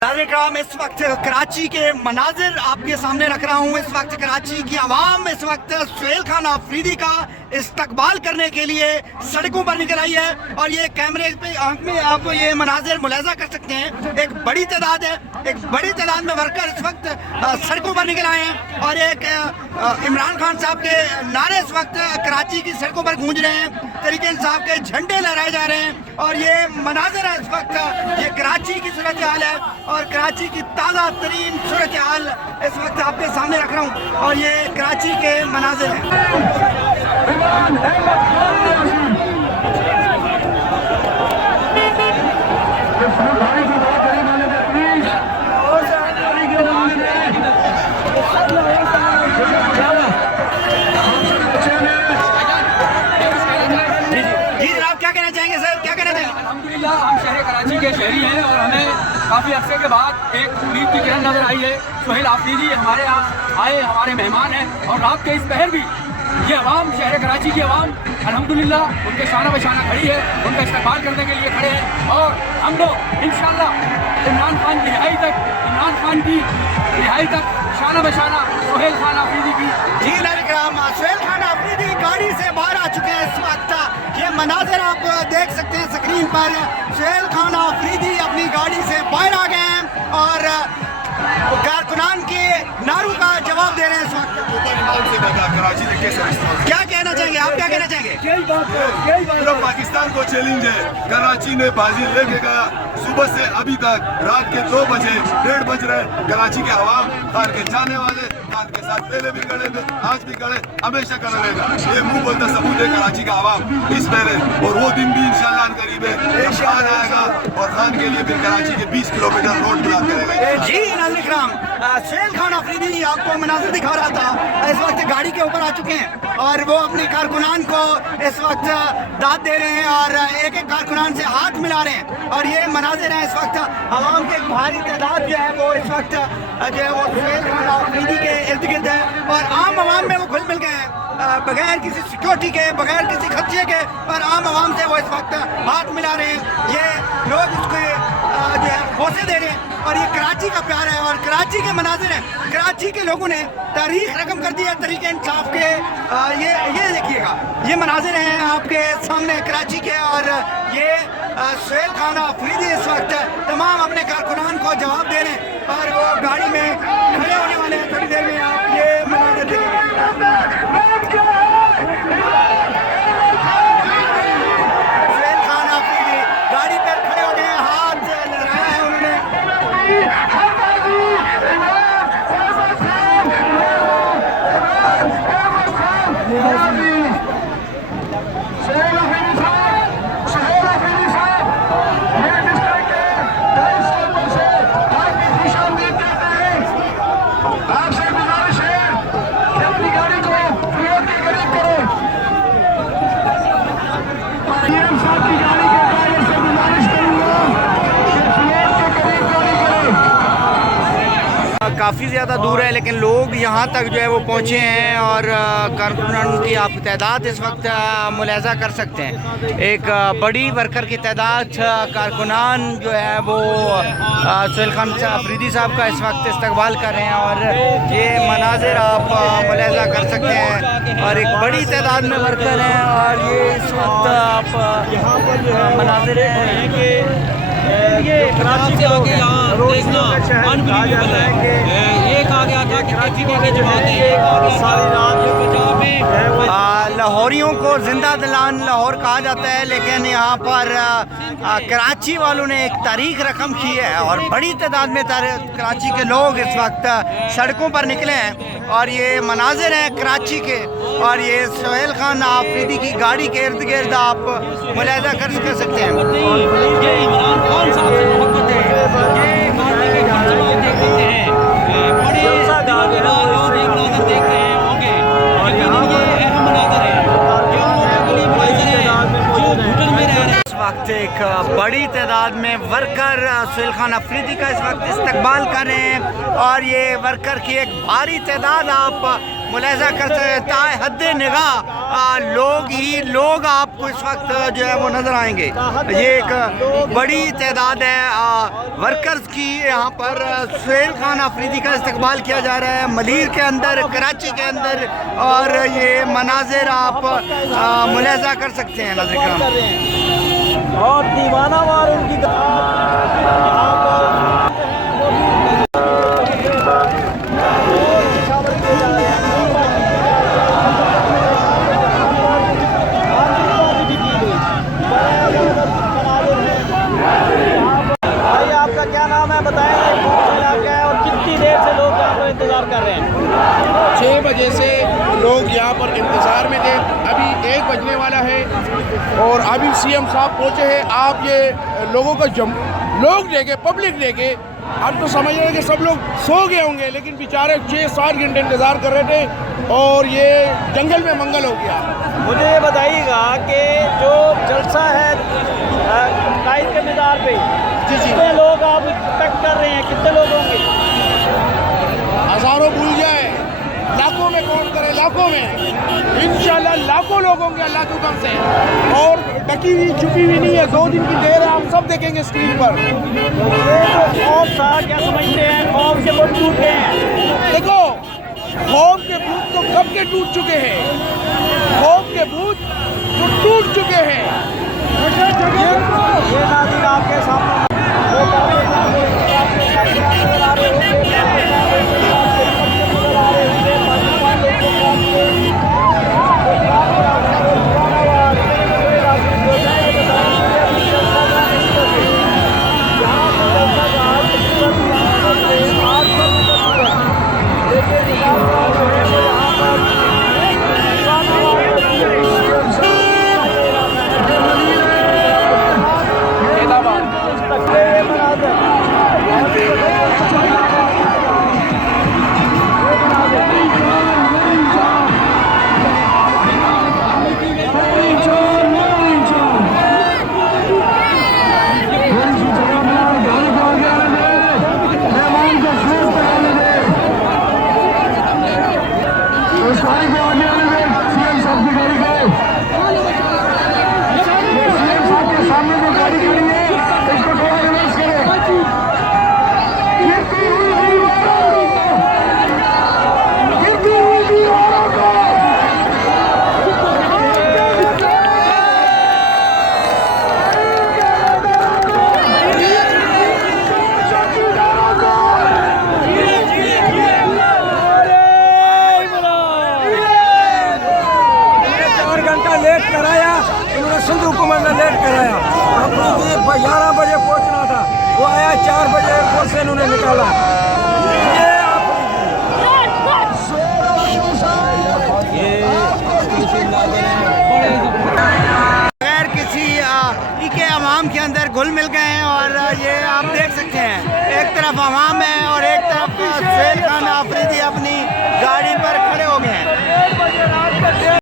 नाज़रीन, इस वक्त कराची के मनाजिर आपके सामने रख रहा हूँ। इस वक्त कराची की आवाम इस वक्त सुहेल खान आफरीदी का इस्तकबाल करने के लिए सड़कों पर निकल आई है और ये कैमरे पे आंख में आप ये मनाजिर मुलाजा कर सकते हैं। एक बड़ी तादाद है, एक बड़ी तादाद में वर्कर इस वक्त सड़कों पर निकल आए हैं और एक इमरान खान साहब के नारे इस वक्त कराची की सड़कों पर गूंज रहे हैं। तरीके इंसाफ के झंडे लहराए जा रहे हैं और ये मनाजिर है इस वक्त, ये कराची की सूरत हाल है और कराची की ताज़ा तरीन सूरत हाल इस वक्त आपके सामने रख रहा हूँ और ये कराची के मनाजिर हैं। अल्हम्दुलिल्लाह हम शहर कराची के शहरी हैं और हमें काफ़ी अरसे के बाद एक उम्मीद की किरण नजर आई है। सुहेल आफरीदी हमारे यहाँ आए, हमारे मेहमान हैं और रात के इस पहर भी ये अवाम, शहर कराची की अवाम अल्हम्दुलिल्लाह उनके शाना बशाना खड़ी है, उनका इस्तेमाल करने के लिए खड़े हैं और हम लोग इंशाअल्लाह इमरान खान की रिहाई तक शाना बशाना सुहेल खान आफरीदी की। जी नाज़रीन, सुहेल खान आफरीदी गाड़ी से बाहर आ चुके हैं। इस वक्त ये मनाजिर आप देख सकते हैं स्क्रीन पर। सुहेल खान आफरीदी अपनी गाड़ी से बाहर आ गए हैं और कारकुनान के नारों का जवाब दे रहे हैं। इस वक्त कराची ने कैसे क्या कहना चाहेंगे आप, क्या कहना चाहेंगे? पूरा पाकिस्तान को चैलेंज है। कराची ने बाजी लेके गया सुबह से अभी तक, रात के 2 बजे 1:30 बज रहे। कराची के अवाम खान के जाने वाले, खान के साथ पहले भी खड़े थे, आज भी खड़े, हमेशा खड़ा रहेगा। ये मुंह बोलता सबूत है कराची का अवाम इस पहले, और वो दिन भी इंशाल्लाह करीब है जब खान आएगा और खान के लिए फिर कराची के 20 किलोमीटर रोड ब्लॉक करेगा। जी नाज़रीन, सुहेल खान आफरीदी आपको मनाजिर दिखा रहा था। इस वक्त गाड़ी के ऊपर आ चुके हैं और वो अपने कारकुनान को इस वक्त दाद दे रहे हैं और एक एक कारकुनान से हाथ मिला रहे हैं और ये मनाजिर हैं। इस वक्त आवाम की भारी तादाद जो है वो इस वक्त जो है वो सुहेल खान आफरीदी के इर्द गिर्द है और आम आवाम में वो घुल मिल गए हैं बगैर किसी सिक्योरिटी के, बगैर किसी खर्चे के, और आम आवाम से वो इस वक्त हाथ मिला रहे हैं। ये लोग उसको जो है हौसले दे रहे हैं और ये कराची का प्यार है और कराची के मनाजिर हैं। कराची के लोगों ने तारीख रकम कर दी है तरीके इंसाफ के। ये देखिएगा, ये मनाजिर हैं आपके सामने कराची के और ये सुहेल खान आफरीदी इस वक्त तमाम अपने कारकुनान को जवाब दे रहे हैं और वो गाड़ी में खड़े होने वाले हैं। थोड़ी देर में आप ये मनाजिर देखेंगे। सुहेल खान आफरीदी गाड़ी पर खड़े हो गए हैं, हाथ लहराया है उन्होंने। काफ़ी ज़्यादा दूर है लेकिन लोग यहाँ तक जो है वो पहुँचे हैं और कारकुनान की आप तादाद इस वक्त मुलाजा कर सकते हैं। एक बड़ी वर्कर की तादाद कारकुनान जो है वो सुहेल खान आफरीदी साहब का इस वक्त इस्तकबाल कर रहे हैं और ये मनाजिर आप मुलाजा कर सकते हैं और एक बड़ी तादाद में वर्कर हैं और ये इस वक्त आप यहाँ पर जो है मनाजिर हैं कि ये कराची से आगे यहाँ देखना अनबिलीवेबल है। ये कहा गया था कि कराची के जवाब लाहौरियों को जिंदा दिलान लाहौर कहा जाता है, लेकिन यहाँ पर कराची वालों ने एक तारीख रकम की है और बड़ी तादाद में कराची के लोग इस वक्त सड़कों पर निकले हैं और ये मनाजिर हैं कराची के और ये सुहेल खान आफरीदी की गाड़ी के इर्द गिर्द आप मुलाहिजा कर सकते हैं। ये इमरान खान साहब से मोहब्बत है, ये गाड़ी के जवाब देख सकते हैं, बड़े लोग एक नजर देख रहे हैं होंगे, लेकिन ये अहम मनाज़िर है, ये उन लोगों के लिए मुआज़िर है जो घुटन में रह रहे हैं। इस वक्त एक बड़ी तादाद में वर्कर सुहेल खान आफरीदी का इस वक्त इस्तकबाल कर रहे हैं और ये वर्कर की एक भारी तादाद आप मुलाजा कर सकते हैं हद निगाह लोग आपको इस वक्त जो है वो नज़र आएंगे। ये एक बड़ी तादाद है वर्कर्स की। यहाँ पर सुहेल खान अफरीदी का इस्तकबाल किया जा रहा है मलीर के अंदर, कराची के अंदर, और ये मनाजिर आप मुलाजा कर सकते हैं नाज़रीन किराम। और दीवाना वार उनकी कर रहे हैं। 6 बजे से लोग यहाँ पर इंतज़ार में थे, अभी 1 बजने वाला है और अभी सीएम साहब पहुँचे हैं। आप ये लोगों का लोग देखे, पब्लिक देखे, आप तो समझ रहे हैं कि सब लोग सो गए होंगे, लेकिन बेचारे 6-7 घंटे इंतज़ार कर रहे थे और ये जंगल में मंगल हो गया। मुझे ये बताइएगा कि जो जलसा है कायद के मीनार पे, कितने लोग आप एक्सपेक्ट कर रहे हैं, कितने लोग होंगे? हज़ारों भूल जाए, लाखों में काउंट करें, लाखों में इंशाल्लाह लाखों लोग होंगे अल्लाह के हुक्म से। और ढकी हुई छुपी हुई नहीं है, 2 दिन की देर है, आप सब देखेंगे स्क्रीन पर। ये जो खौफ था, क्या समझते हैं, खौफ के बहुत टूटे हैं? देखो, खौफ के भूत तो कब के टूट चुके हैं, खौफ के भूत तो टूट चुके हैं। ये नाज़रीन आपके सामने सिंध हुकूमत ने लेट कराया। अफरीदी 11 बजे पहुंचना था, वो आया 4 बजे एयरपोर्ट से इन्होंने निकाला। बगैर किसी के अवाम के अंदर घुल मिल गए हैं और ये आप देख सकते हैं एक तरफ अवाम है और एक तरफ सुहेल खान अफरीदी अपनी गाड़ी पर खड़े